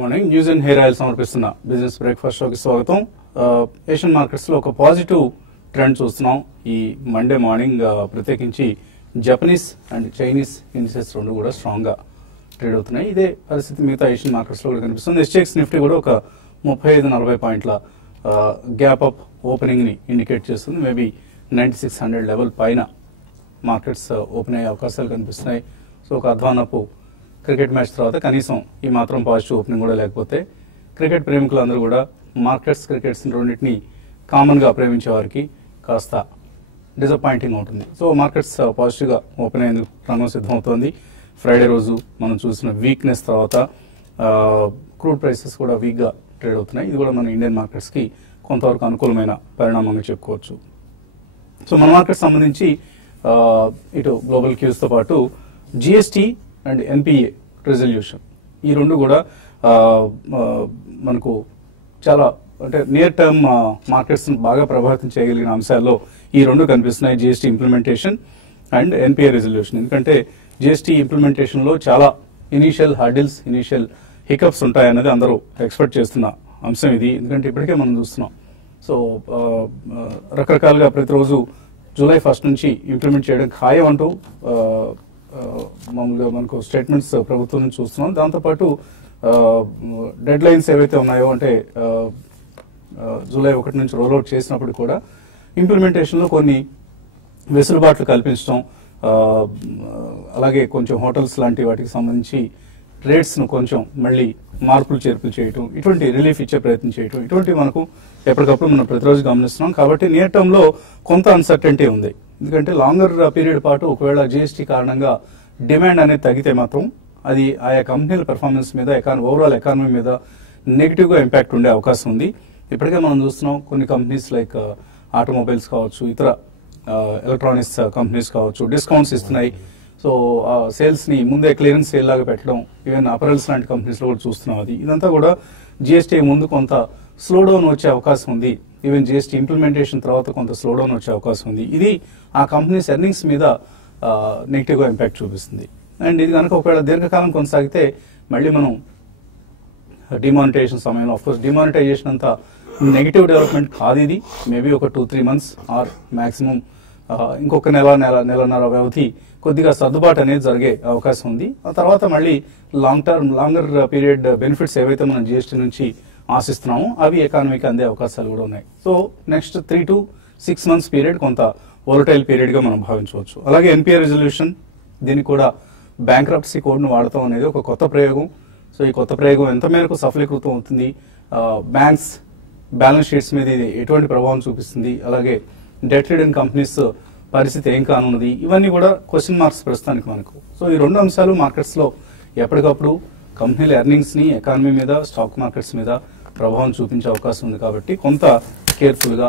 Morning news and hair oil సమర్పిస్తున్న business breakfast షోకి స్వాగతం. ఏషియన్ మార్కెట్స్ లో ఒక పాజిటివ్ ట్రెండ్ చూస్తున్నాం ఈ మండే మార్నింగ్. ప్రత్యేకించి జపనీస్ అండ్ చైనీస్ ఇండిసెస్ రెండు కూడా స్ట్రాంగ్ గా ట్రేడ్ అవుతున్నాయి. ఇదే పరిస్థితి మిగతా ఏషియన్ మార్కెట్స్ లో కూడా కనిపిస్తుంది. ఎస్టెక్స్ నిఫ్టీ కూడా ఒక 35-40 పాయింట్ల గ్యాప్ అప్ ఓపెనింగ్ ని ఇండికేట్ చేస్తుంది. మేబీ 9600 లెవెల్ పైన మార్కెట్స్ ఓపెన్ అయ్యే అవకాశాలు కనిపిస్తున్నాయి. సో ఒక అధ్వానపు క్రికెట్ మ్యాచ్ తర్వాత కనీసం ఈ మాత్రం పాజిటివ్ ఓపెనింగ్ కూడా లేకపోతే క్రికెట్ ప్రేమికులందరూ కూడా క్రికెట్స్ రెండింటినీ కామన్ గా ప్రేమించే వారికి కాస్త డిసప్పాయింటింగ్ ఉంటుంది. సో మార్కెట్స్ పాజిటివ్ గా ఓపెన్ అయ్యేందుకు రంగం సిద్ధమవుతోంది. ఫ్రైడే రోజు మనం చూసిన వీక్నెస్ తర్వాత క్రూడ్ ప్రైసెస్ కూడా వీక్ గా ట్రేడ్ అవుతున్నాయి. ఇది కూడా మన ఇండియన్ మార్కెట్స్ కి కొంతవరకు అనుకూలమైన పరిణామంగా చెప్పుకోవచ్చు. సో మన మార్కెట్ సంబంధించి ఇటు గ్లోబల్ క్యూస్ తో పాటు జిఎస్టీ అండ్ ఎన్పిఏ రెజల్యూషన్ ఈ రెండు కూడా మనకు చాలా అంటే నియర్ టర్మ్ మార్కెట్స్ బాగా ప్రభావితం చేయగలిగిన అంశాల్లో ఈ రెండు కనిపిస్తున్నాయి. GST implementation and NPA resolution. ఎందుకంటే జిఎస్టీ ఇంప్లిమెంటేషన్ లో చాలా ఇనీషియల్ హర్డిల్స్, ఇనీషియల్ హికప్స్ ఉంటాయన్నది అందరూ ఎక్స్పెక్ట్ చేస్తున్న అంశం ఇది. ఎందుకంటే ఇప్పటికే మనం చూస్తున్నాం. సో రకరకాలుగా ప్రతిరోజు జూలై 1 నుంచి ఇంప్లిమెంట్ చేయడం ఖాయం అంటూ మామూలుగా మనకు స్టేట్మెంట్స్ ప్రభుత్వం నుంచి చూస్తున్నాం. దాంతోపాటు డెడ్ లైన్స్ ఏవైతే ఉన్నాయో అంటే జూలై 1 నుంచి రోల్అవుట్ చేసినప్పుడు కూడా ఇంప్లిమెంటేషన్ లో కొన్ని వెసులుబాట్లు కల్పించడం, అలాగే కొంచెం హోటల్స్ లాంటి వాటికి సంబంధించి రేట్స్ ను కొంచెం మళ్ళీ మార్పులు చేర్పులు చేయటం, ఇటువంటి రిలీఫ్ ఇచ్చే ప్రయత్నం చేయటం, ఇటువంటి మనకు ఎప్పటికప్పుడు మనం ప్రతిరోజు గమనిస్తున్నాం. కాబట్టి నియర్ టర్మ్ లో కొంత అన్సర్టెంటీ ఉంది. ఎందుకంటే లాంగర్ పీరియడ్ పాటు ఒకవేళ జిఎస్టీ కారణంగా డిమాండ్ అనేది తగ్గితే మాత్రం అది ఆయా కంపెనీల పెర్ఫార్మెన్స్ మీద, ఓవరాల్ ఎకానమీ మీద నెగిటివ్ గా ఇంపాక్ట్ ఉండే అవకాశం ఉంది. ఇప్పటికే మనం చూస్తున్నాం కొన్ని కంపెనీస్ లైక్ ఆటోమొబైల్స్ కావచ్చు, ఇతర ఎలక్ట్రానిక్స్ కంపెనీస్ కావచ్చు డిస్కౌంట్స్ ఇస్తున్నాయి. సో సేల్స్ ని ముందే క్లియరెన్స్ సేల్ లాగా పెట్టడం, ఈవెన్ అపరల్స్ లాంటి కంపెనీస్ లో కూడా చూస్తున్నాం. ఇదంతా కూడా జిఎస్టీ ముందు కొంత స్లో డౌన్ వచ్చే అవకాశం ఉంది. ఈవెన్ జిఎస్టీ ఇంప్లిమెంటేషన్ తర్వాత కొంత స్లో డౌన్ వచ్చే అవకాశం ఉంది. ఇది ఆ కంపెనీస్ ఎర్నింగ్స్ మీద నెగిటివ్ గా ఇంపాక్ట్ చూపిస్తుంది. అండ్ ఇది కనుక ఒకవేళ దీర్ఘకాలం కొనసాగితే మళ్ళీ మనం డిమానిటైజేషన్ సమయంలో, ఆఫ్కోర్స్ డిమానిటైజేషన్ అంతా నెగిటివ్ డెవలప్మెంట్ కాదు. ఇది మేబీ ఒక 2-3 మంత్స్ ఆర్ మాక్సిమం ఇంకొక నెలన్నర వ్యవధి కొద్దిగా సర్దుబాటు అనేది జరిగే అవకాశం ఉంది. ఆ తర్వాత మళ్ళీ లాంగర్ పీరియడ్ బెనిఫిట్స్ ఏవైతే మనం జిఎస్టీ నుంచి ఆశిస్తున్నామో అవి ఎకానమీకి అందే అవకాశాలు కూడా ఉన్నాయి. So next 3 to 6 months period కొంత వోలటైల్ పీరియడ్ గా మనం భావించవచ్చు. అలాగే ఎన్పిఏ రెజల్యూషన్, దీనికి కూడా బ్యాంక్రప్టసీ కోడ్ ను వాడటం అనేది ఒక కొత్త ప్రయోగం. సో ఈ కొత్త ప్రయోగం ఎంత మేరకు సఫలీకృతం అవుతుంది, బ్యాంక్స్ బ్యాలెన్స్ షీట్స్ మీద ఇది ఎటువంటి ప్రభావం చూపిస్తుంది, అలాగే డెట్ రిడెన్ కంపెనీస్ పరిస్థితి ఏం కానున్నది, ఇవన్నీ కూడా క్వశ్చన్ మార్క్స్ ప్రస్తుతానికి మనకు. సో ఈ రెండు అంశాలు మార్కెట్స్ లో ఎప్పటికప్పుడు కంపెనీల ఎర్నింగ్స్ ని, ఎకానమీ మీద, స్టాక్ మార్కెట్స్ మీద ప్రభావం చూపించే అవకాశం ఉంది. కాబట్టి కొంత కేర్ఫుల్ గా,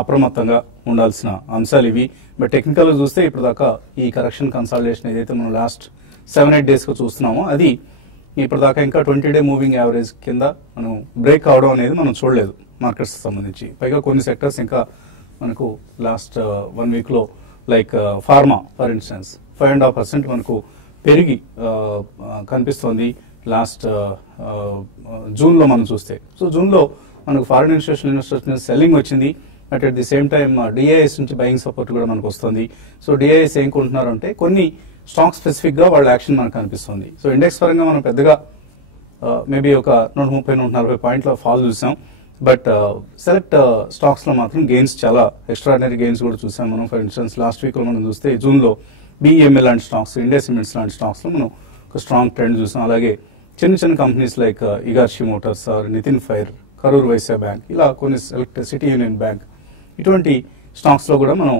అప్రమత్తంగా ఉండాల్సిన అంశాలు ఇవి. బట్ టెక్నికల్ గా చూస్తే ఇప్పుడు దాకా ఈ కరెక్షన్ కన్సాలిడేషన్ ఏదైతే మనం లాస్ట్ 7-8 days గా చూస్తున్నామో అది ఇప్పుడు దాకా ఇంకా 20-day మూవింగ్ యావరేజ్ కింద మనం బ్రేక్ అవడం అనేది మనం చూడలేదు మార్కెట్స్ సంబంధించి. పైగా కొన్ని సెక్టర్స్ ఇంకా మనకు లాస్ట్ 1 week లో లైక్ ఫార్మా ఫర్ ఇన్స్టెన్స్ 5.5% మనకు పెరిగి కనిపిస్తోంది లాస్ట్ జూన్ లో మనం చూస్తే. సో జూన్ లో మనకు ఫారిన్ ఇన్స్టిట్యూషనల్ ఇన్వెస్టర్స్ సెల్లింగ్ వచ్చింది. But at the same time DIIs నుంచి బయింగ్ సపోర్ట్ కూడా మనకు వస్తుంది. సో డిఐఎస్ ఏం కొంటున్నారు అంటే కొన్ని స్టాక్ స్పెసిఫిక్ గా వాళ్ళ యాక్షన్ మనకు కనిపిస్తుంది. సో ఇండెక్స్ పరంగా మనం పెద్దగా మేబీ ఒక 130-140 పాయింట్ల ఫాల్ చూసాం. బట్ సెలెక్ట్ స్టాక్స్ లో మాత్రం గెయిన్స్, చాలా ఎక్స్ట్రాడినరీ గెయిన్స్ కూడా చూసాం మనం. ఫర్ ఇన్స్టెన్స్ లాస్ట్ వీక్ లో మనం చూస్తే జూన్ లో బిఈఎంఎల్ లాంటి స్టాక్స్, ఇండియా సిమెంట్స్ లాంటి స్టాక్స్ లో మనం ఒక స్ట్రాంగ్ ట్రెండ్ చూసాం. అలాగే చిన్న చిన్న companies like Igarashi Motors, Nitin Fire, Karur Vysya Bank, ఇలా కొన్ని సెలెక్ట్ సిటీ యూనియన్ బ్యాంక్, ఇటువంటి స్టాక్స్ లో కూడా మనం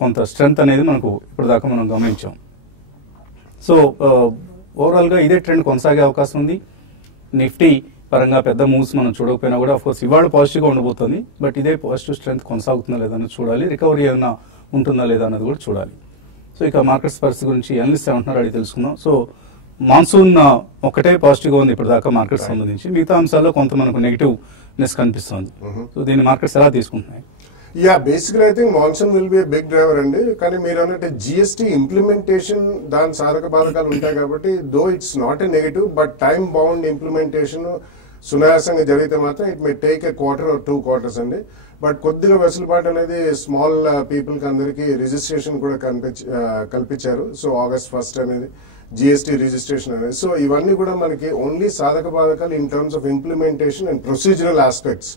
కొంత స్ట్రెంగ్త్ అనేది మనకు ఇప్పుడు దాకా మనం గమనించాం. సో ఓవరాల్ గా ఇదే ట్రెండ్ కొనసాగే అవకాశం ఉంది. నిఫ్టీ పరంగా పెద్ద మూవ్స్ మనం చూడకపోయినా కూడా ఆఫ్కోర్స్ ఇవాళ పాజిటివ్ గా ఉండబోతుంది. బట్ ఇదే పాజిటివ్ స్ట్రెంగ్త్ కొనసాగుతుందా లేదా అన్నది చూడాలి. రికవరీ ఏమైనా ఉంటుందా లేదా అన్నది కూడా చూడాలి. సో ఇక మార్కెట్స్ పరిస్థితి గురించి అనలిస్ట్ ఏమంటున్నారు అడిగి తెలుసుకుందాం. సో మాన్సూన్ ఒకటే పాజిటివ్ గా ఉంది ఇప్పుడు దాకా మార్కెట్స్ సంబంధించి, మిగతా అంశాల్లో కొంత మనకు నెగిటివ్నెస్ కనిపిస్తుంది. సో దీన్ని మార్కెట్స్ ఎలా తీసుకుంటున్నాయి? Yeah basically I think monsoon will be big driver అండి. కానీ మీరు అన్నట్టు జిఎస్టీ ఇంప్లిమెంటేషన్ దాని సాధక బాధకాలు ఉంటాయి కాబట్టి though it's not a negative, but time bound implementation సునాయాసంగా జరిగితే మాత్రం it may take a quarter are 2 quarters అండి. బట్ కొద్దిగా వెసులుబాటు అనేది స్మాల్ పీపుల్ కి అందరికి రిజిస్ట్రేషన్ కూడా కల్పించారు. సో August 1st అనేది జిఎస్టీ రిజిస్ట్రేషన్ అనేది. సో ఇవన్నీ కూడా మనకి ఓన్లీ సాధక బాధకాలు in terms of implementation and procedural aspects.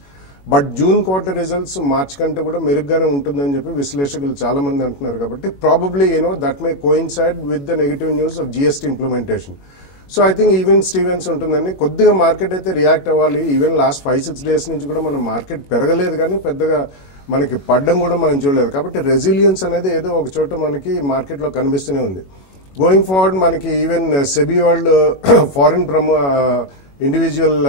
But June quarter results March కంటే కూడా మెరుగ్గానే ఉంటుందని చెప్పి విశ్లేషకులు చాలా మంది అంటున్నారు. కాబట్టి probably that may coincide with the negative news of GST implementation. So I think even Stevens ఉంటుందని కొద్దిగా మార్కెట్ అయితే రియాక్ట్ అవ్వాలి. ఈవెన్ లాస్ట్ 5-6 days నుంచి కూడా మన మార్కెట్ పెరగలేదు కానీ పెద్దగా మనకి పడ్డం కూడా మనం చూడలేదు. కాబట్టి రెసిలియన్స్ అనేది ఏదో ఒక చోట మనకి మార్కెట్ లో కనిపిస్తూనే ఉంది. గోయింగ్ ఫార్వర్డ్ మనకి ఈవెన్ సెబీ వాళ్ళు ఫారిన్ ఇండివిజువల్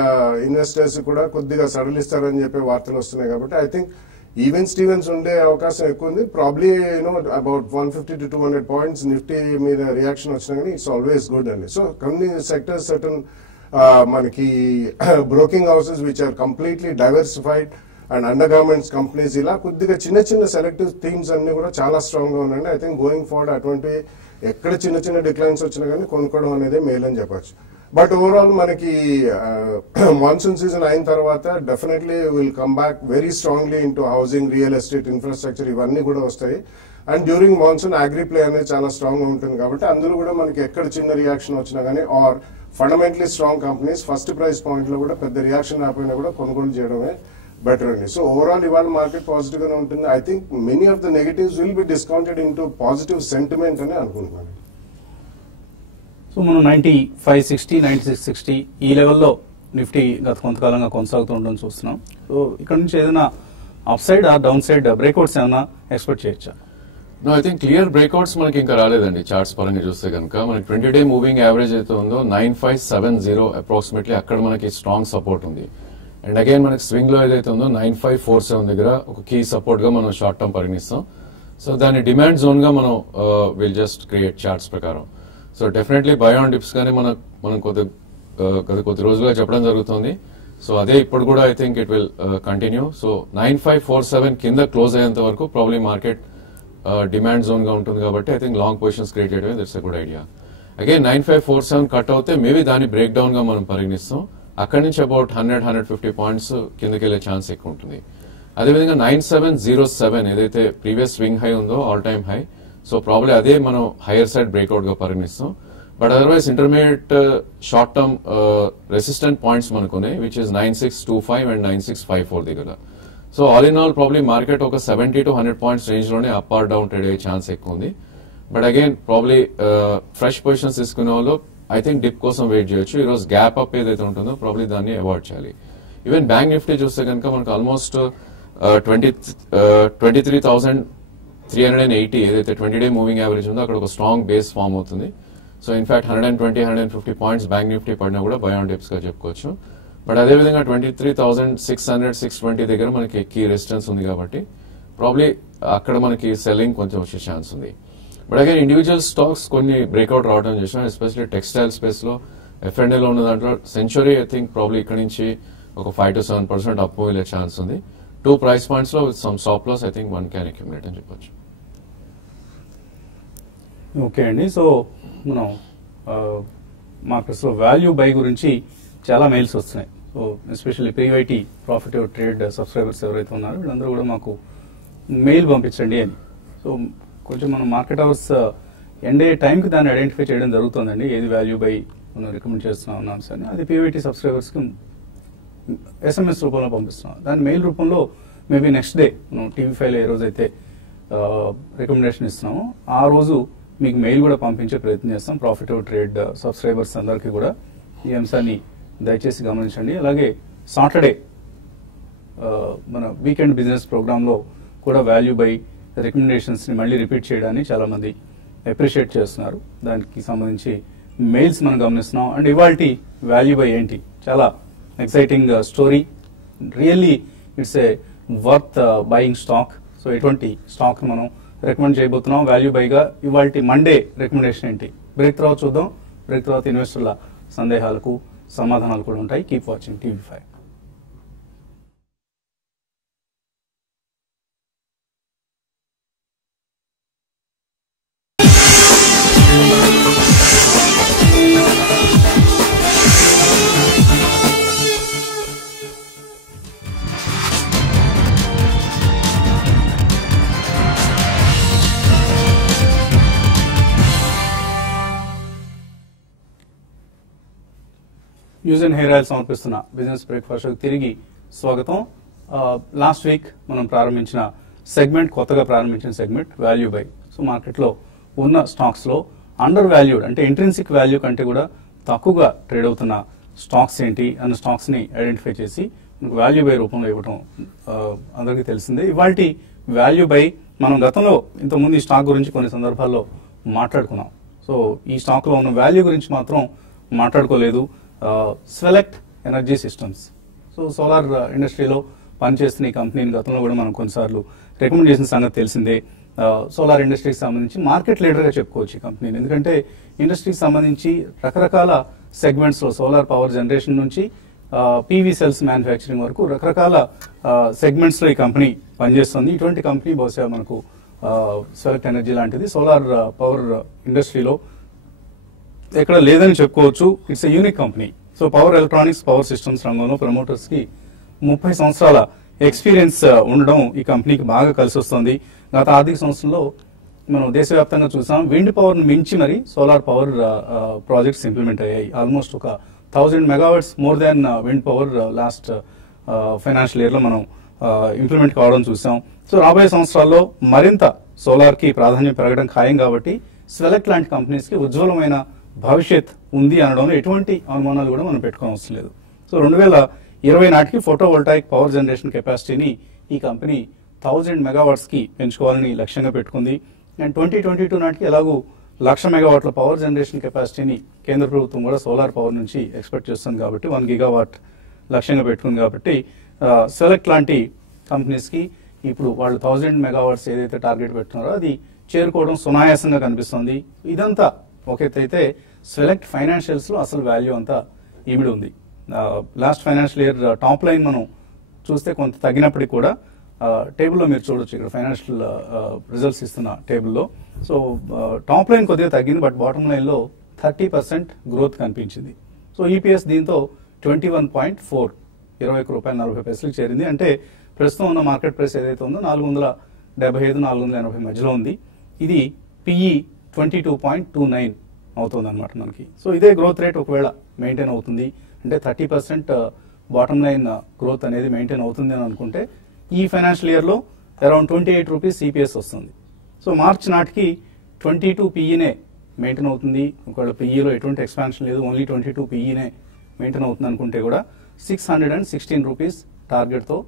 ఇన్వెస్టర్స్ కూడా కొద్దిగా సడలిస్తారని చెప్పే వార్తలు వస్తున్నాయి. కాబట్టి ఐ థింక్ ఈవెన్ స్టీవెన్స్ ఉండే అవకాశం ఎక్కువ ఉంది. Probably about 150 to 200 points Nifty మీద రియాక్షన్ వచ్చినా కానీ ఇట్స్ ఆల్వేస్ గుడ్ అండి. సో కొన్ని సెక్టర్స్ సర్టన్ మనకి broking houses which are completely diversified and undergarments companies ఇలా కొద్దిగా చిన్న చిన్న సెలెక్టివ్ థీమ్స్ అన్ని కూడా చాలా స్ట్రాంగ్ గా ఉన్నాయండి. ఐ థింక్ గోయింగ్ ఫార్వర్డ్ అటువంటి ఎక్కడ చిన్న చిన్న డిక్లైన్స్ వచ్చినా కానీ కొనుక్కోవడం అనేది మేల్ అని చెప్పచ్చు. బట్ ఓవరాల్ మనకి మాన్సూన్ సీజన్ అయిన తర్వాత definitely will come back very strongly into housing, real estate, infrastructure ఇవన్నీ కూడా వస్తాయి. And during monsoon agri play అనేది చాలా స్ట్రాంగ్ గా ఉంటుంది. కాబట్టి అందులో కూడా మనకి ఎక్కడ చిన్న రియాక్షన్ వచ్చినా కానీ are fundamentally strong companies first price point లో కూడా పెద్ద రియాక్షన్ రాకపోయినా కూడా కొనుగోలు చేయడమే బెటర్ అండి. సో ఓవరాల్ ఇవాళ మార్కెట్ పాజిటివ్ గానే ఉంటుంది. I think many of the negatives will be discounted into positive sentiment అని అనుకుంటున్నాను. సో మనం 9560, 9660 ఈ లెవెల్లో నిఫ్టీ గత కొంతకాలంగా కొనసాగుతూ ఉండడం చూస్తున్నాం. సో ఇక్కడ నుంచి ఏదైనా అప్ సైడ్ ఆ డౌన్ సైడ్ బ్రేక్అవుట్స్ ఏమైనా ఎక్స్పెక్ట్ చేయొచ్చా? No, I think clear breakouts మనకి ఇంకా రాలేదండి. చార్ట్స్ పరంగా చూస్తే కనుక మనకి 20-day మూవింగ్ యావరేజ్ అయితే ఉందో 9570 అప్రాక్సిమేట్లీ అక్కడ మనకి స్ట్రాంగ్ సపోర్ట్ ఉంది. అండ్ అగైన్ మనకి స్వింగ్ లో ఏదైతే ఉందో 9547 దగ్గర ఒక కీ సపోర్ట్ గా మనం షార్ట్ టర్మ్ పరిగణిస్తాం. సో దాని డిమాండ్ జోన్ గా మనం విల్ జస్ట్ క్రియేట్ చార్ట్స్ ప్రకారం. So definitely by on dips కానీ మనం కొద్ది రోజులుగా చెప్పడం జరుగుతుంది. సో అదే ఇప్పుడు కూడా I think it will continue. So 9547 కింద క్లోజ్ అయ్యేంత వరకు ప్రాబ్లీ మార్కెట్ డిమాండ్ జోన్ గా ఉంటుంది. కాబట్టి I think long positions create చేయడమే that's a good idea. Again 9547 cut అవుతే మేబీ దాని బ్రేక్ డౌన్ గా మనం పరిగణిస్తాం. అక్కడి నుంచి అబౌట్ 100-150 పాయింట్స్ కిందకి వెళ్లే ఛాన్స్ ఎక్కువ ఉంటుంది. అదేవిధంగా 9707 ఏదైతే ప్రీవియస్ స్వింగ్ హై ఉందో all time high, so probably అదే మనం హైయర్ సైడ్ బ్రేక్అవుట్ గా పరిగణిస్తాం. But otherwise intermediate short term resistant points మనకున్నాయి విచ్ ఇస్ 9625 అండ్ 9654 దగ్గర. So all in all probably market ఒక 70 to 100 పాయింట్స్ రేంజ్ లోనే అప్ ఆర్ డౌన్ ట్రేడ్ అయ్యే chance ఎక్కువ ఉంది. But again probably fresh positions తీసుకునే వాళ్ళు ఐ థింక్ డిప్ కోసం వెయిట్ చేయొచ్చు. ఈ రోజు గ్యాప్ అప్ ఏదైతే ఉంటుందో ప్రాబ్లీ దాన్ని అవాయిడ్ చేయాలి. ఈవెన్ బ్యాంక్ నిఫ్టీ చూస్తే కనుక మనకు ఆల్మోస్ట్ 23,380 ఏదైతే 20-day మూవింగ్ యావరేజ్ ఉందో అక్కడ ఒక స్ట్రాంగ్ బేస్ ఫామ్ అవుతుంది. So in fact 120-150 points bank Nifty పడినా కూడా బై ఆన్ డిప్స్ గా చెప్పుకోవచ్చు. బట్ అదేవిధంగా 23,600-620 దగ్గర మనకి కీ రెసిస్టెన్స్ ఉంది. కాబట్టి ప్రాబ్లీ అక్కడ మనకి సెల్లింగ్ కొంచెం వచ్చే ఛాన్స్ ఉంది. బట్ అగైన్ ఇండివిజువల్ స్టాక్స్ కొన్ని బ్రేక్అవుట్ రావడం చేసినా, ఎస్పెషల్లీ టెక్స్టైల్ స్పేస్ లో F&A లో ఉన్న దాంట్లో సెంచురీ ఐ థింక్ ప్రాబ్లీ ఇక్కడ నుంచి ఒక 5 to 7% అప్ వెళ్ళే ఛాన్స్ ఉంది. 2 price points లో with some stop loss I think one can accumulate అని చెప్పొచ్చు. ఓకే అండి. సో మనం మార్కెట్స్ లో వాల్యూ బై గురించి చాలా మెయిల్స్ వస్తున్నాయి. సో ఎస్పెషల్లీ ప్రీవైటీ ప్రాఫిట్ ట్రేడ్ సబ్స్క్రైబర్స్ ఎవరైతే ఉన్నారో వీళ్ళందరూ కూడా మాకు మెయిల్ పంపించండి అని. సో కొంచెం మనం మార్కెట్ అవర్స్ ఎండ్ అయ్యే టైంకి దాన్ని ఐడెంటిఫై చేయడం జరుగుతుందండి. ఏది వాల్యూ బై మనం రికమెండ్ చేస్తున్నాం అన్న అంశాన్ని అది ప్రీవైటీ సబ్స్క్రైబర్స్కి SMS రూపంలో పంపిస్తున్నాం. దాని మెయిల్ రూపంలో మేబీ నెక్స్ట్ డే మనం TV5లో ఏ రోజైతే రికమెండేషన్ ఇస్తున్నామో ఆ రోజు మీకు మెయిల్ కూడా పంపించే ప్రయత్నం చేస్తాం. ప్రాఫిట్ ట్రేడ్ సబ్స్క్రైబర్స్ అందరికీ కూడా ఈ అంశాన్ని దయచేసి గమనించండి. అలాగే సాటర్డే మన వీకెండ్ బిజినెస్ ప్రోగ్రాంలో కూడా వాల్యూ బై రికమెండేషన్స్ని మళ్ళీ రిపీట్ చేయడాన్ని చాలా మంది అప్రిషియేట్ చేస్తున్నారు. దానికి సంబంధించి మెయిల్స్ మనం గమనిస్తున్నాం. అండ్ ఇవాల్టి వాల్యూ బై ఏంటి చాలా exciting story. Really it's a worth buying stock. So ఎటువంటి స్టాక్ మనం రికమెండ్ చేయబోతున్నాం వాల్యూ బైగా. ఇవాల్టి మండే రికమెండేషన్ ఏంటి? బ్రేక్ తర్వాత చూద్దాం. బ్రేక్ తర్వాత ఇన్వెస్టర్ల సందేహాలకు సమాధానాలు కూడా ఉంటాయి. Keep watching TV5. Use and hair oil సమర్పిస్తున్న బిజినెస్ బ్రేక్ఫాస్ట్ తిరిగి స్వాగతం. లాస్ట్ వీక్ మనం ప్రారంభించిన సెగ్మెంట్, కొత్తగా ప్రారంభించిన సెగ్మెంట్ వాల్యూ బై. సో మార్కెట్లో ఉన్న స్టాక్స్ లో అండర్ వాల్యూడ్ అంటే ఇంట్రిన్సిక్ వాల్యూ కంటే కూడా తక్కువగా ట్రేడ్ అవుతున్న స్టాక్స్ ఏంటి అన్న స్టాక్స్ ని ఐడెంటిఫై చేసి మనకు వాల్యూ బై రూపంలో ఇవ్వడం అందరికీ తెలిసిందే. ఇవాల్టి వాల్యూ బై మనం గతంలో ఇంతకుముందు ఈ స్టాక్ గురించి కొన్ని సందర్భాల్లో మాట్లాడుకున్నాం. సో ఈ స్టాక్ లో ఉన్న వాల్యూ గురించి మాత్రం మాట్లాడుకోలేదు. Swelect Energy systems, so solar ఇండస్ట్రీలో పనిచేస్తున్న ఈ కంపెనీని గతంలో కూడా మనం కొన్నిసార్లు రికమెండ్ చేసిన సంగతి తెలిసిందే. సోలార్ ఇండస్ట్రీకి సంబంధించి మార్కెట్ లీడర్ గా చెప్పుకోవచ్చు ఈ కంపెనీని. ఎందుకంటే ఇండస్ట్రీకి సంబంధించి రకరకాల సెగ్మెంట్స్ లో సోలార్ పవర్ జనరేషన్ నుంచి పీవీ సెల్స్ మ్యానుఫ్యాక్చరింగ్ వరకు రకరకాల సెగ్మెంట్స్ లో ఈ కంపెనీ పనిచేస్తుంది. ఇటువంటి కంపెనీ బహుశా మనకు స్వెలెక్ట్ ఎనర్జీ లాంటిది సోలార్ పవర్ ఇండస్ట్రీలో ఎక్కడ లేదని చెప్పుకోవచ్చు. It's a unique company. So power electronics, power systems రంగంలో ప్రమోటర్స్ కి 30 సంవత్సరాల ఎక్స్పీరియన్స్ ఉండడం ఈ కంపెనీకి బాగా కలిసి వస్తుంది. గత ఆర్థిక సంవత్సరంలో మనం దేశవ్యాప్తంగా చూసాం, విండ్ పవర్ ను మించి మరి సోలార్ పవర్ ప్రాజెక్ట్స్ ఇంప్లిమెంట్ అయ్యాయి. ఆల్మోస్ట్ ఒక 1000 megawatts more than wind power last financial year లో మనం ఇంప్లిమెంట్ కావడం చూసాం. సో రాబోయే సంవత్సరాల్లో మరింత సోలార్ కి ప్రాధాన్యం పెరగడం ఖాయం కాబట్టి స్వెలెక్ట్ లాంటి కంపెనీస్ కి ఉజ్వలమైన భవిష్యత్ ఉంది అనడంలో ఎటువంటి అనుమానాలు కూడా మనం పెట్టుకోవాల్సిన లేదు. సో 2020 నాటికి ఫోటో వోల్టాయిక్ పవర్ జనరేషన్ కెపాసిటీని ఈ కంపెనీ 1000 మెగావాట్స్ కి పెంచుకోవాలని లక్ష్యంగా పెట్టుకుంది. అండ్ 2022 నాటికి ఎలాగూ 1,00,000 మెగావాట్ల పవర్ జనరేషన్ కెపాసిటీని కేంద్ర ప్రభుత్వం కూడా సోలార్ పవర్ నుంచి ఎక్స్పెక్ట్ చేస్తుంది కాబట్టి 1 గిగావాట్ లక్ష్యంగా పెట్టుకుంది. కాబట్టి సెలెక్ట్ లాంటి కంపెనీస్ కి ఇప్పుడు వాళ్ళు 1000 మెగావాట్స్ ఏదైతే టార్గెట్ పెట్టున్నారో అది చేరుకోవడం సునాయాసంగా కనిపిస్తుంది. ఇదంతా ఒకటైతే సెలెక్ట్ ఫైనాన్షియల్స్ లో అసలు వాల్యూ అంతా ఈమిడి ఉంది. Last financial year top line మనం చూస్తే కొంత తగ్గినప్పటికీ కూడా టేబుల్లో మీరు చూడొచ్చు, ఇక్కడ ఫైనాన్షియల్ రిజల్ట్స్ ఇస్తున్న టేబుల్లో. సో టాప్ లైన్ కొద్దిగా తగ్గింది, బట్ బాటమ్ లైన్ లో 30% గ్రోత్ కనిపించింది. సో ఈపీఎస్ దీంతో 21.4 రూపాయలు చేరింది. అంటే ప్రస్తుతం ఉన్న మార్కెట్ ప్రైస్ ఏదైతే ఉందో 475-480 మధ్యలో ఉంది. ఇది పిఈ 22.29 అవుతుంది అనమాట మనకి. సో ఇదే గ్రోత్ రేట్ ఒకవేళ మెయింటైన్ అవుతుంది అంటే 30% బాటమ్ లైన్ గ్రోత్ అనేది మెయింటైన్ అవుతుంది అని అనుకుంటే ఈ ఫైనాన్షియల్ ఇయర్ లో అరౌండ్ 28 రూపీస్ సిపిఎస్ వస్తుంది. సో మార్చ్ నాటికి 22 పిఈనే మెయింటైన్ అవుతుంది. ఒకవేళ పిఈలో ఎటువంటి ఎక్స్పాన్షన్ లేదు, ఓన్లీ 22 పిఈనే మెయింటైన్ అవుతుంది అనుకుంటే కూడా 616 రూపీస్ టార్గెట్ తో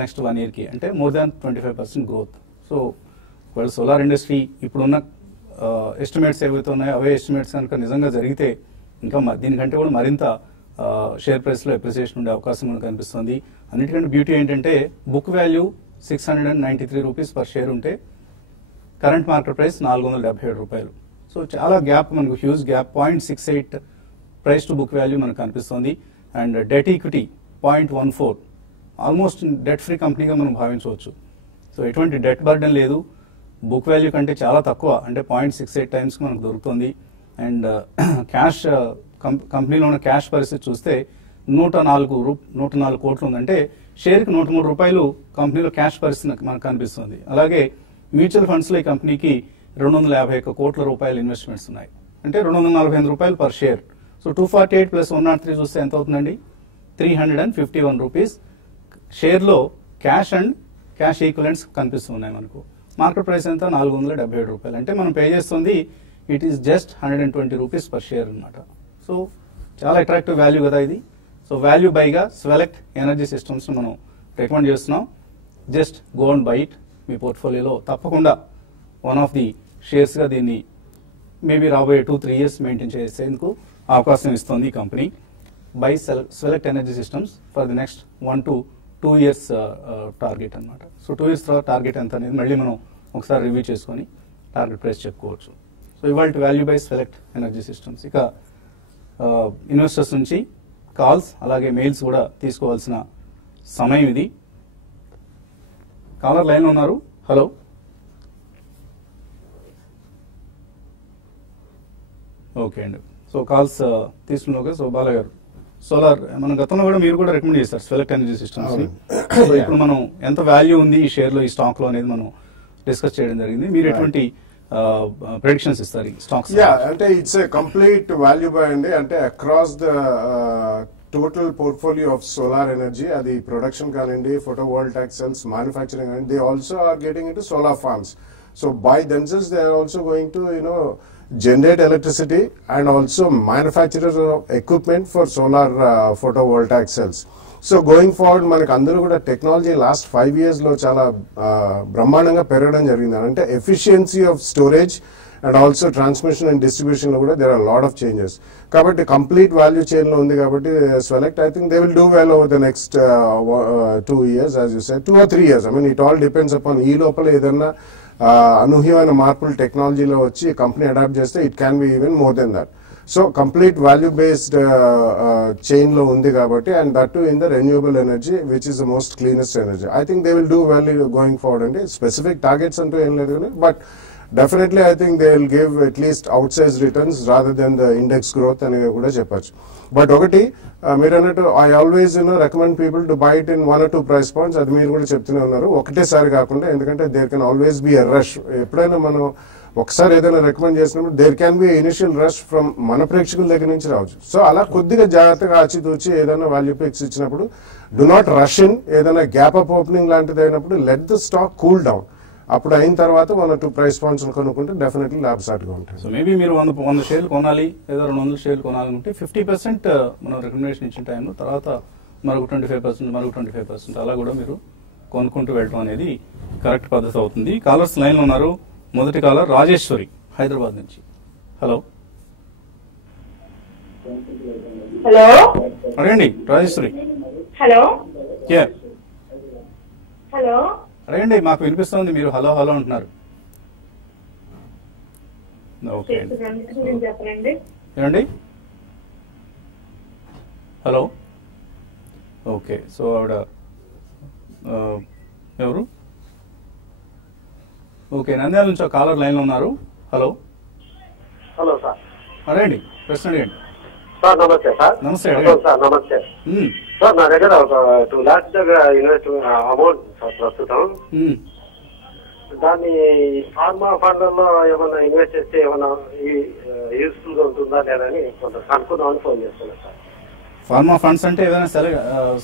నెక్స్ట్ 1 year కి, అంటే మోర్ దాన్ 25% గ్రోత్. సో ఒకవేళ సోలార్ ఇండస్ట్రీ ఇప్పుడున్న ఎస్టిమేట్స్ ఏవైతే ఉన్నాయో అవే ఎస్టిమేట్స్ కనుక నిజంగా జరిగితే ఇంకా దీనికంటే కూడా మరింత షేర్ ప్రైస్ లో అప్రిసియేషన్ ఉండే అవకాశం కూడా కనిపిస్తుంది. అన్నిటికంటే బ్యూటీ ఏంటంటే book value 693 rupees per share ఉంటే కరెంట్ మార్కెట్ ప్రైస్ 477 రూపాయలు. సో చాలా గ్యాప్, మనకు huge gap. 0.68 price to book value మనకు కనిపిస్తుంది. And debt equity 0.14, almost debt free కంపెనీగా మనం భావించవచ్చు. సో ఎటువంటి డెట్ బర్డెన్ లేదు, బుక్ వాల్యూ కంటే చాలా తక్కువ అంటే 0.68 టైమ్స్ మనకు దొరుకుతుంది. అండ్ క్యాష్ కంపెనీలో ఉన్న క్యాష్ పరిస్థితి చూస్తే 104 కోట్లు ఉందంటే షేర్కి 103 రూపాయలు కంపెనీలో క్యాష్ పరిస్థితి మనకు కనిపిస్తుంది. అలాగే మ్యూచువల్ ఫండ్స్ లో ఈ కంపెనీకి 251 కోట్ల రూపాయల ఇన్వెస్ట్మెంట్స్ ఉన్నాయి, అంటే 245 రూపాయలు పర్ షేర్. సో 248 ప్లస్ 103 చూస్తే ఎంత అవుతుందండి? 351 రూపీస్ షేర్ లో క్యాష్ అండ్ క్యాష్ ఈక్వలెంట్స్ కనిపిస్తున్నాయి మనకు. మార్కెట్ ప్రైస్ ఎంత? 477 రూపాయలు. అంటే మనం పే చేస్తుంది it is just 120 rupees per share అనమాట. సో చాలా అట్రాక్టివ్ వాల్యూ కదా ఇది. సో వాల్యూ బైగా స్వెలెక్ట్ ఎనర్జీ సిస్టమ్స్ మనం రికమెండ్ చేస్తున్నాం. Just go and buy it. మీ పోర్ట్ఫోలియోలో తప్పకుండా వన్ ఆఫ్ ది షేర్స్ గా దీన్ని మేబీ రాబోయే 2-3 years మెయింటైన్ చేసేందుకు అవకాశం ఇస్తుంది ఈ company. Buy Swelect Energy Systems for the next 1 to 2 years target అనమాట. సో 2 years తర్వాత టార్గెట్ ఎంత అనేది మళ్ళీ మనం ఒకసారి రివ్యూ చేసుకొని టార్గెట్ ప్రైస్ చెప్పుకోవచ్చు. సో ఇవాళ value buy Swelect Energy Systems. ఇక ఇన్వెస్టర్స్ నుంచి కాల్స్ అలాగే మెయిల్స్ కూడా తీసుకోవాల్సిన సమయం ఇది. కాలర్ లైన్ లో ఉన్నారు. హలో. ఓకే అండి. సో కాల్స్ తీసుకున్నాక సో బాల గారు, సోలార్ మన గతంలో కూడా మీరు కూడా రికమెండ్ చేస్తారు స్వెలెక్ట్ ఎనర్జీ సిస్టమ్స్. సో ఇప్పుడు మనం ఎంత వాల్యూ ఉంది ఈ షేర్ లో, ఈ స్టాక్ లో అనేది మనం డిస్కస్ చేయడం జరిగింది. మీరు ఎటువంటి ప్రెడిక్షన్స్ ఇస్తారు ఈ స్టాక్స్? అంటే it's a complete value by అండి. అంటే across the total portfolio of solar energy, adi production kanindi, photovoltaic cells, manufacturing, and they also are getting into solar farms. So by themselves, they are also going to, generate electricity and also manufacturers of equipment for solar photovoltaic cells. So going forward, మనకు అందరూ కూడా technology last 5 years లో చాలా బ్రహ్మాండంగా పెరగడం జరిగింది. అంటే efficiency of storage and also transmission and distribution లో కూడా there are lot of changes. కాబట్టి కంప్లీట్ వాల్యూ చైన్ లో ఉంది కాబట్టి select I think they will do well over the next 2 years, as you said, 2 or 3 years. I mean, it all depends upon ఈ లోపల ఏదన్నా అనూహ్యమైన మార్పులు టెక్నాలజీలో వచ్చి కంపెనీ అడాప్ట్ చేస్తే it can be even more than that. So complete value based chain లో ఉంది కాబట్టి, and that to in the renewable energy which is the most cleanest energy. I think they will do well going forward అండి. Specific targets అంటూ ఏం లేదు కానీ, but definitely I think they will give at least outsized returns rather than the index growth అని కూడా చెప్పచ్చు. But ఒకటి మీరు అన్నట్టు I always recommend people to buy it in 1 or 2 price points. అది మీరు కూడా చెప్తూనే ఉన్నారు, ఒకటేసారి కాకుండా. ఎందుకంటే there can always be a rush. ఎప్పుడైనా మనం ఒకసారి ఏదైనా రికమెండ్ చేసినప్పుడు there can be initial rush from మన ప్రేక్షకుల దగ్గర నుంచి రావచ్చు. సో అలా కొద్దిగా జాగ్రత్తగా ఆచితూచి ఏదైనా వాల్యూ పిక్స్ ఇచ్చినప్పుడు డు నాట్ రష్ ఇన్. ఏదైనా గ్యాప్ అప్ ఓపెనింగ్ లాంటిది అయినప్పుడు let the stock cool down. అప్పుడు అయిన తర్వాత 1 or 2 price points కొనుక్కుంటే డెఫినెట్లీ లాభసాటిగా ఉంటుంది. సో మేబీ మీరు 100 షేర్లు కొనాలి లేదా 200 షేర్లు కొనాలనుకుంటే 50% మనం రికమెండేషన్ ఇచ్చిన టైంలో తర్వాత మరొక 25% అలా కూడా మీరు కొనుక్కుంటూ వెళ్ళడం అనేది కరెక్ట్ పద్ధతి అవుతుంది. కాలర్స్ లైన్లో ఉన్నారు. మొదటి కాలర్ రాజేశ్వరి హైదరాబాద్ నుంచి. హలో హలో అడగండి రాజేశ్వరి. హలో హలో అడగండి, మాకు వినిపిస్తుంది, మీరు హలో హలో అంటున్నారు. ఓకే చెప్పండి. ఏమండి హలో. ఓకే, సో ఆవిడ ఎవరు? ఓకే, నంద్యాల నుంచి కాలర్ లైన్లో ఉన్నారు. Hello hello sir. అడగండి, ప్రశ్న అడగండి సార్. నమస్తే సార్. నమస్తే సార్. నమస్తే సార్. నా దగ్గర ఒక 2 lakhs దగ్గర ఇన్వెస్ట్ అమౌంట్ సార్ ప్రస్తుతం. దాన్ని ఫార్మా ఫండ్లలో ఏమన్నా ఇన్వెస్ట్ చేస్తే ఏమన్నా యూస్ఫుల్ గా ఉంటుందా లేదని కొంత కనుక్కుందామని ఫోన్ చేస్తున్నాను సార్. ఫార్మా ఫండ్స్ అంటే ఏదైనా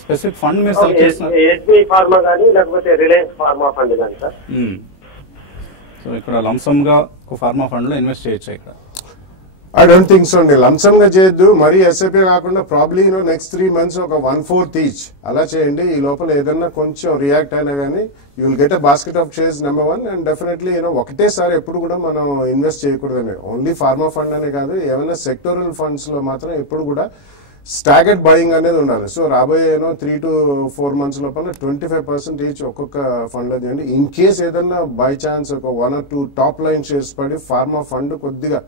స్పెసిఫిక్ ఫండ్ మీరు సెలెక్ట్ చేస్తున్నారు? ఎస్బీఐ ఫార్మా కానీ లేకపోతే రిలయన్స్ ఫార్మా ఫండ్ కానీ సార్. సో ఇక్కడ లంసమ్ గా ఒక ఫార్మా ఫండ్ లో ఇన్వెస్ట్ చేయొచ్చు ఇక్కడ? ఐ డోంట్ థింక్ సో అండి. లంసమ్ గా చేయొద్దు, మరీ ఎస్ఐపీ కాకుండా ప్రాబ్లీ నెక్స్ట్ 3 months ఒక 1/4 ఈచ్ అలా చేయండి. ఈ లోపల ఏదన్నా కొంచెం రియాక్ట్ అయినా కానీ you will get a basket of shares number 1. And definitely ఒకటేసారి ఎప్పుడు కూడా మనం ఇన్వెస్ట్ చేయకూడదండి. ఓన్లీ ఫార్మా ఫండ్ అనే కాదు, ఏమైనా సెక్టోరల్ ఫండ్స్ లో మాత్రం ఎప్పుడు కూడా స్టాగర్డ్ బయింగ్ అనేది ఉండాలి. సో రాబోయే 3 to 4 months లోపల 25% ఈచ్ ఒక్కొక్క ఫండ్ లో చేయండి. ఇన్ కేస్ ఏదన్నా బై ఛాన్స్ ఒక 1 or 2 టాప్ లైన్ షేర్స్ పడి ఫార్మా ఫండ్ కొద్దిగా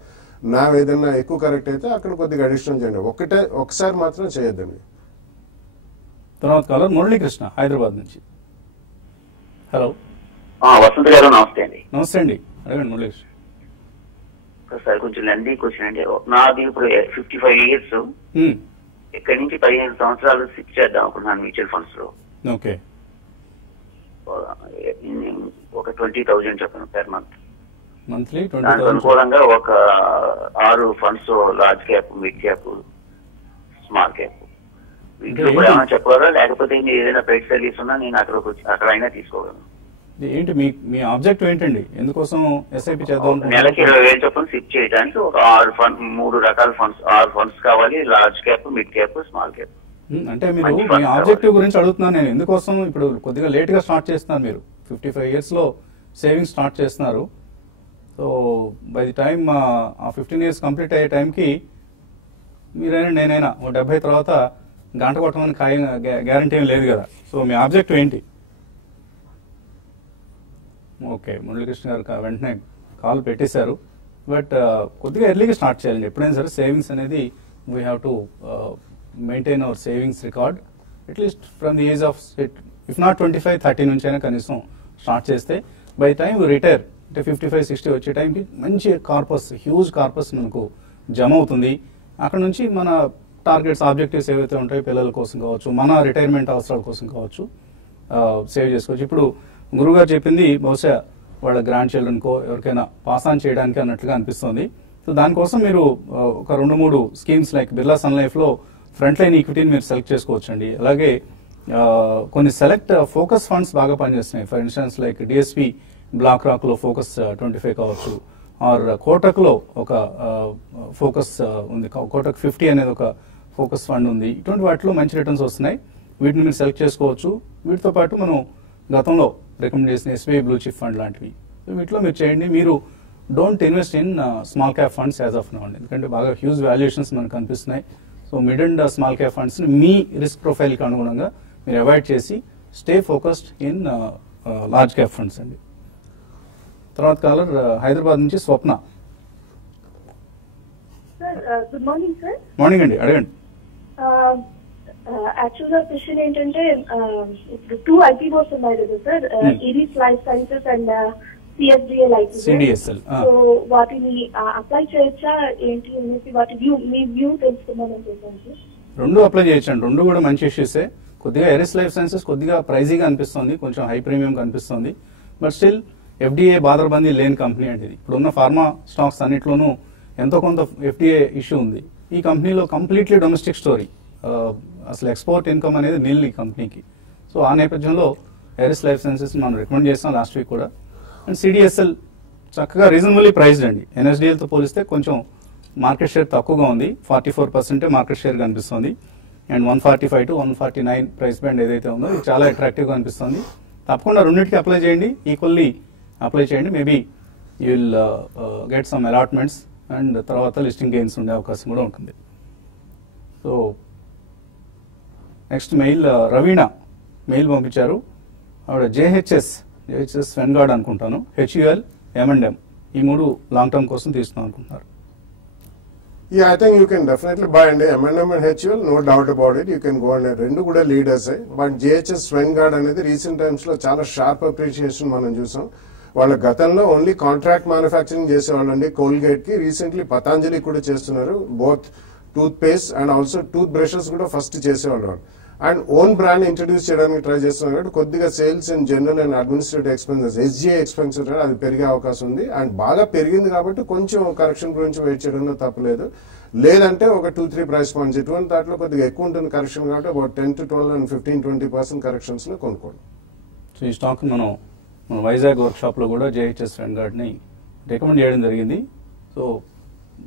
ఏదన్నా ఎక్కువ కరెక్ట్ అయితే అక్కడ కొద్దిగా అడిషనల్ చేయండి. ఒకసారి మాత్రం చేయొద్దండి. తర్వాత కాలర్ మురళీకృష్ణ హైదరాబాద్ నుంచి. హలో వసంత్ గారు. నమస్తే అండి. నమస్తే అండి, అడగండి మురళీకృష్ణ. సార్ కొంచెం లెందీ క్వశ్చన్ అండి. నాది ఇప్పుడు 55 years. ఇక్కడి నుంచి 15 సంవత్సరాలు షిఫ్ట్ చేద్దాం అనుకున్నాను మ్యూచువల్ ఫండ్స్ లో. ఓకే, ఒక 20,000 చెప్పాను పర్ మంత్. మంత్లీ దానికి అనుకూలంగా ఒక 6 funds, large cap, mid cap, small cap. వీటిలో ఏమైనా చెప్పగలరా? లేకపోతే మీరు ఏదైనా పెయిడ్ సర్వీస్ ఉన్నా నేను అక్కడ అయినా తీసుకోగలను. ఏంటి మీ ఆబ్జెక్టివ్ ఏంటండి? ఎందుకోసం ఎస్ఐపి చేద్దాం? నెలకి 20,000 చొప్పున షిఫ్ట్ చేయడానికి ఒక 3 రకాల ఫండ్స్, 6 ఫండ్స్ కావాలి. Large cap, mid cap, small cap. అంటే మీరు మీ ఆబ్జెక్టివ్ గురించి అడుగుతున్నాను నేను. ఎందుకోసం ఇప్పుడు కొద్దిగా లేట్ గా స్టార్ట్ చేస్తున్నారు మీరు, 55 years లో సేవింగ్స్ స్టార్ట్ చేస్తున్నారు. సో బై ది టైమ్ ఆ 15 years కంప్లీట్ అయ్యే టైంకి మీరైనా నేనైనా 70 తర్వాత గంట కొట్టమని గ్యారంటీ ఏం లేదు కదా. సో మీ ఆబ్జెక్టివ్ ఏంటి? ఓకే, మురళీకృష్ణ గారు వెంటనే కాల్ పెట్టేశారు. బట్ కొద్దిగా ఎర్లీగా స్టార్ట్ చేయాలండి ఎప్పుడైనా సరే. సేవింగ్స్ అనేది we have to maintain hour savings record at least from the age of if not 25-30 నుంచి అయినా కనీసం స్టార్ట్ చేస్తే బై టైం రిటైర్ అంటే 55-60 వచ్చే టైంకి మంచి కార్పస్, హ్యూజ్ కార్పస్ మనకు జమ అవుతుంది. అక్కడ నుంచి మన టార్గెట్స్, ఆబ్జెక్టివ్స్ ఏవైతే ఉంటాయో పిల్లల కోసం కావచ్చు, మన రిటైర్మెంట్ అవసరాల కోసం కావచ్చు, సేవ్ చేసుకోవచ్చు. ఇప్పుడు గురుగారు చెప్పింది బహుశా వాళ్ళ గ్రాండ్ చిల్డ్రన్కో ఎవరికైనా పాస్ ఆన్ చేయడానికి అన్నట్లుగా అనిపిస్తుంది. సో దానికోసం మీరు ఒక 2-3 schemes like Birla Sun Life లో ఫ్రంట్ లైన్ ఈక్విటీని మీరు సెలెక్ట్ చేసుకోవచ్చండి. అలాగే కొన్ని సెలెక్ట్ ఫోకస్ ఫండ్స్ బాగా పనిచేస్తున్నాయి. For instance like DSP BlackRock లో ఫోకస్ 25 కావచ్చు, ఆర్ కోటక్ లో ఒక ఫోకస్ ఉంది, కోటక్ 50 అనేది ఒక ఫోకస్ ఫండ్ ఉంది. ఇటువంటి వాటిలో మంచి రిటర్న్స్ వస్తున్నాయి. వీటిని మీరు సెలెక్ట్ చేసుకోవచ్చు. వీటితో పాటు మనం గతంలో రికమెండ్ చేసిన ఎస్బీఐ బ్లూ చిప్ ఫండ్ లాంటివి వీటిలో మీరు చేయండి. మీరు don't invest in small cap funds as of now అండి, ఎందుకంటే బాగా హ్యూజ్ వాల్యుయేషన్స్ మనకు కనిపిస్తున్నాయి. So mid and small cap funds మీ రిస్క్ ప్రొఫైల్కి అనుగుణంగా మీరు అవాయిడ్ చేసి stay focused in large cap funds అండి. తర్వాత కాలర్ హైదరాబాద్ నుంచి Swapna. Good morning sir. Morning అండి, అడగండి. యాక్చువల్గా క్వశ్చన్ ఏంటంటే ఇప్పుడు 2 IPOs ఉన్నాయి కదా sir, Iris life sciences and CSDL CDSL. సో వాటిని అప్లై చేయొచ్చా ఏంటి అనేసి వాటి మీ వ్యూ తెలుసుకుందామని చెప్పాను. రెండు అప్లై చేయొచ్చండి, రెండు కూడా మంచి ఇష్యూసే. కొద్దిగా ఎరిస్ లైఫ్ సైన్సెస్ కొద్దిగా ప్రైజీగా అనిపిస్తుంది, కొంచెం హై ప్రీమియం కనిపిస్తుంది. బట్ స్టిల్ ఎఫ్డీఏ బాదరబందీ లేని కంపెనీ అంటే ఇది. ఇప్పుడున్న ఫార్మా స్టాక్స్ అన్నిట్లోనూ ఎంతో కొంత ఎఫ్డీఏ ఇష్యూ ఉంది. ఈ కంపెనీలో కంప్లీట్లీ డొమెస్టిక్ స్టోరీ, అసలు ఎక్స్పోర్ట్ ఇన్కమ్ అనేది నిల్ ఈ కంపెనీకి. సో ఆ నేపథ్యంలో ఎరిస్ లైఫ్ సైన్సెస్ మనం రికమెండ్ చేస్తాం లాస్ట్ వీక్ కూడా. అండ్ సిడిఎస్ఎల్ చక్కగా రీజనబుల్లీ ప్రైస్డ్ అండి. ఎన్ఎస్డిఎల్తో పోలిస్తే కొంచెం మార్కెట్ షేర్ తక్కువగా ఉంది, 44% మార్కెట్ షేర్ కనిపిస్తుంది. అండ్ 145 to 149 ప్రైస్ బ్యాండ్ ఏదైతే ఉందో ఇది చాలా అట్రాక్టివ్గా అనిపిస్తుంది. తప్పకుండా రెండింటికి అప్లై చేయండి, ఈక్వల్లీ అప్లై చేయండి. Maybe you will get some allotments and తర్వాత లిస్టింగ్ గెయిన్స్ ఉండే అవకాశం కూడా ఉంటుంది. So next mail Raveena mail పంపించారు. ఆవిడ జేహెచ్ఎస్ వెన్గార్డ్ అనుకుంటాను, HUL, M&M ఈ 3 లాంగ్ టర్మ్ కోసం తీసుకుందాం అనుకుంటున్నారు. Yeah, I think you can definitely buy and M&M and HUL, no doubt about it. You can go and రెండు కూడా లీడర్స్. బట్ JHS వెన్గార్డ్ అనేది రీసెంట్ టైమ్స్ లో చాలా షార్ప్ అప్రిషియేషన్ మనం చూసాం. వాళ్ళ గతంలో ఓన్లీ కాంట్రాక్ట్ మ్యానుఫ్యాక్చరింగ్ చేసేవాళ్ళండి కోల్గేట్ కి. రీసెంట్లీ పతాంజలి కూడా చేస్తున్నారు, both toothpaste and also toothbrushes కూడా ఫస్ట్ చేసేవాళ్ళు. అండ్ ఓన్ బ్రాండ్ ఇంట్రడ్యూస్ చేయడానికి ట్రై చేస్తున్నారు కాబట్టి కొద్దిగా sales and general and administrative expenses SGA expenses అది పెరిగే అవకాశం ఉంది. అండ్ బాగా పెరిగింది కాబట్టి కొంచెం కరెక్షన్ గురించి వెయిట్ చేయడంలో తప్పలేదు. లేదంటే ఒక 2-3 ప్రైస్ పాయింట్స్ ఇటువంటి దాంట్లో కొద్దిగా ఎక్కువ ఉంటుంది కరెక్షన్ కాబట్టి అబౌట్ 10 to 12 and 15-20% కరెక్షన్స్ లో కొనుక్కోండి. సో ఈ స్టాక్ మన వైజాగ్ వర్క్ షాప్ లో కూడా JHS వెన్గార్డ్ ని రికమెండ్ చేయడం జరిగింది. సో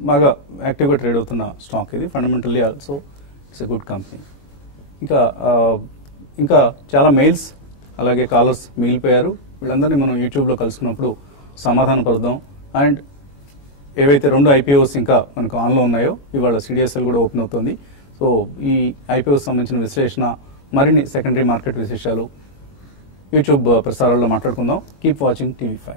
బాగా యాక్టివ్గా ట్రేడ్ అవుతున్న స్టాక్ ఇది. Fundamentally also it's a good company. ఇంకా చాలా మెయిల్స్ అలాగే కాలర్స్ మిగిలిపోయారు. వీళ్ళందరినీ మనం యూట్యూబ్లో కలుసుకున్నప్పుడు సమాధాన పరుద్దాం. అండ్ ఏవైతే 2 IPOs ఇంకా మనకు ఆన్లో ఉన్నాయో ఇవాళ CDSL కూడా ఓపెన్ అవుతుంది. సో ఈ IPOs సంబంధించిన విశ్లేషణ, మరిన్ని సెకండరీ మార్కెట్ విశేషాలు యూట్యూబ్ ప్రసారాల్లో మాట్లాడుకుందాం. Keep watching TV5.